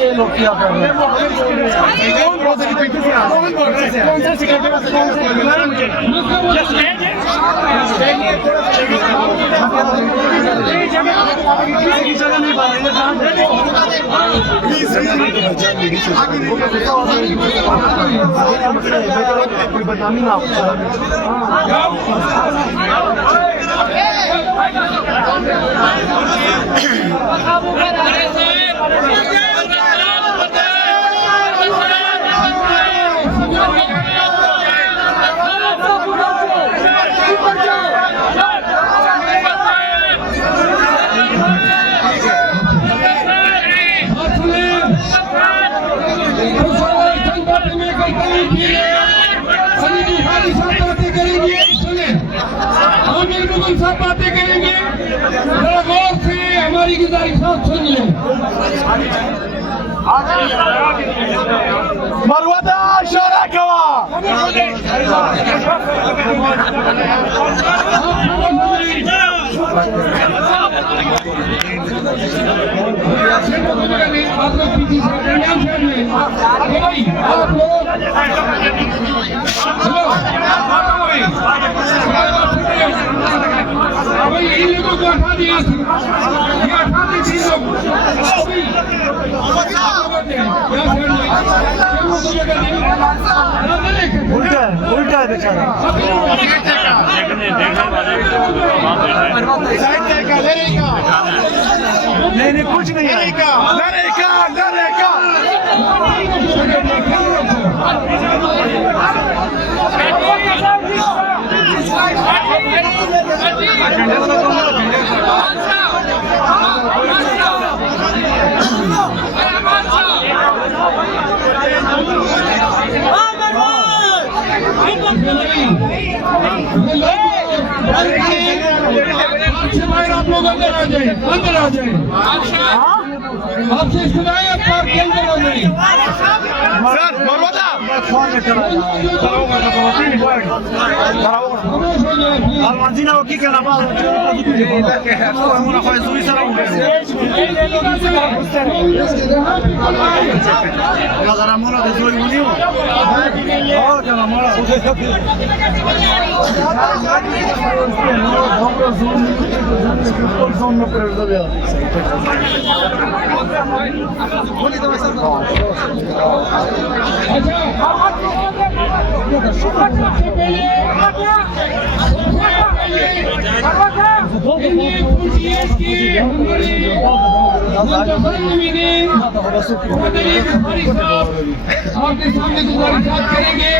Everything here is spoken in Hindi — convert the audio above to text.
ये लोग क्या कर रहे हैं? कौन सा सिगरेट बदनामी ना सब बातें करेंगे, जरा गौर से हमारी गुजारिश सुन लें। मरवदा इशारा कवा इन लोगों को हटा दिया, ये हटा दी लोग उल्टा है बेचारा। नहीं कुछ नहीं लड़ेगा लड़ेगा लड़ेगा। आप लोग अंदर आ जाए, अंदर आ जाए। आपसे सुनाए पार्क के अंदर आ जाए। Almanzina o kika na bala una faz isso sara galera mola de zoi uniu ó que na mola não precisava आपके सामने गुजारिश करेंगे।